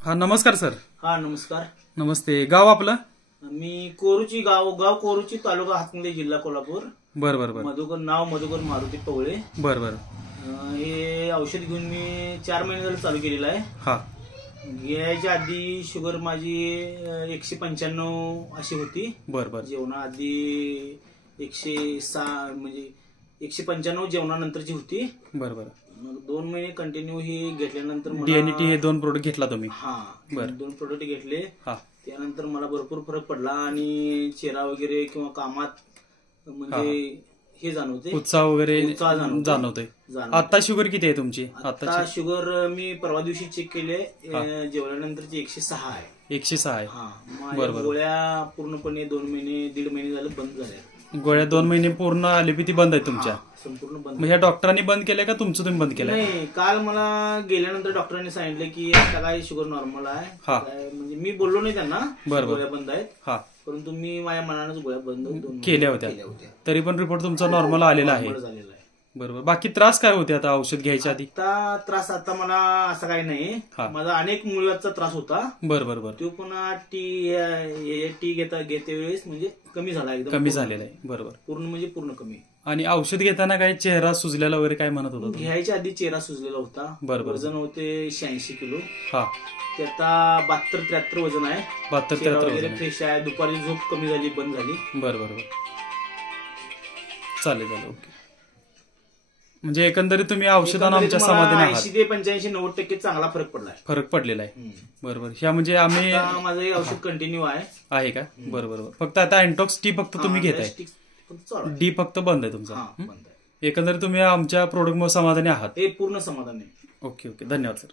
हा नमस्कार सर. हा नमस्कार. नमस्ते. गाव आपलं? मी कोरुची गाव कोरुची तालुका हातकणंगले जिल्हा कोल्हापूर. बर बर बर मधुकर मारुती पवळे. बर बर. हे औषध घेऊन मी 4 महिने झाले चालू केलेलं आहे. हा. घ्यायच्या आधी शुगर माझी 195 अशी होती. बर बर. जेवणाआधी 106 म्हणजे 195 जेवणानंतरची होती. बर बर. मग 2 महिने कंटिन्यू ही घेतल्यानंतर डीएनटी हे 2 प्रोडक्ट घेतला तुम्ही? हा. बर. 2 प्रोडक्ट घेतले. हा. त्यानंतर मला भरपूर फरक पडला आणि चेहरा वगैरे किंवा कामात म्हणजे हे जाणवते, उत्साह वगैरे जाणवतोय. आता शुगर किती आहे तुमची? आता शुगर मी परवा दिवशी चेक केले, जेवल्यानंतरची 106 आहे. 106 आहे. माझ्या गोळ्या पूर्णपणे 1.5 महिने झाले बंद झाल्या. गोळ्या 2 महिने पूर्ण आलिपिती बंद आहे तुमच्या? संपूर्ण बंद. मग ह्या डॉक्टरांनी बंद केलंय का तुमचं तुम्ही बंद केलंय? नाही, काल मला गेल्यानंतर डॉक्टरांनी सांगितलं की आता काय शुगर नॉर्मल आहे. म्हणजे मी बोललो नाही त्यांना गोळ्या बंद आहेत. हा. परंतु मी माझ्या मनानेच गोळ्या बंद केल्या होत्या. तरी पण रिपोर्ट तुमचा नॉर्मल आलेला आहे. बरोबर. बाकी त्रास काय होते आता औषध घ्यायच्या आधी? त्रास आता मला असं काही नाही. माझा अनेक मुळव्याधचा त्रास होता. बरोबर बरोबर. तो पुन्हा टी घेते वेळेस म्हणजे कमी झाला, एकदम कमी झालेला आहे. बरोबर. पूर्ण म्हणजे पूर्ण कमी. आणि औषध घेताना काय चेहरा सुजलेला वगैरे काय म्हणत होता? घ्यायच्या आधी चेहरा सुजलेला होता. बरोबर. वजन होते 86 किलो. हा. ते आता 72-73 वजन आहे. 72-73 वजन फ्रेश आहे. दुपारी झोप कमी झाली, बंद झाली. बरोबर. चालेल. ओके. म्हणजे एकंदरीत तुम्ही औषधांना आमच्या समाधानी आहात? 80 ते 85-90% चांगला फरक पडलाय. फरक पडलेला आहे. बरोबर. ह्या म्हणजे आम्ही माझं हे औषध कंटिन्यू आहे का? बरोबर. फक्त आता अँटॉक्स टी फक्त तुम्ही घेताय, डी फक्त बंद आहे तुमचा? बंद आहे. एकंदरीत तुम्ही आमच्या प्रोडक्टमुळे समाधानी आहात? हे पूर्ण समाधान आहे. ओके. धन्यवाद सर.